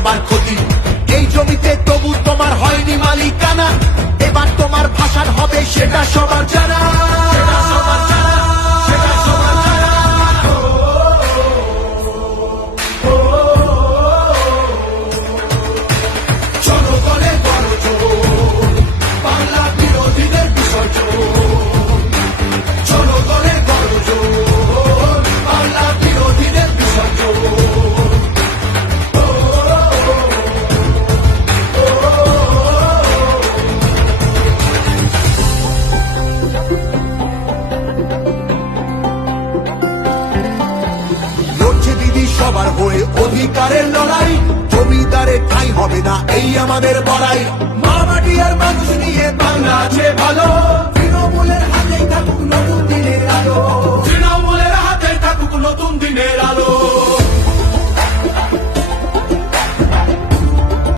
সবার ক্ষতি। এই জমিতে তবু তোমার হয়নি মালিকানা, এবার তোমার ভাষার হবে সেটা সবার জানা। জনগণের গণজোর, বাংলা বিরোধীদের বিসর্জন। জনগণের গণজোর, বাংলা বিরোধীদের বিসর্জন। লড়ছে দিদি সবার হয়ে অধিকারের লড়াই, জমিদারের ঠাঁই হবে না এই আমাদের বড়াই। মা মাটি আর মানুষ নিয়ে বাংলা আছে ভালো।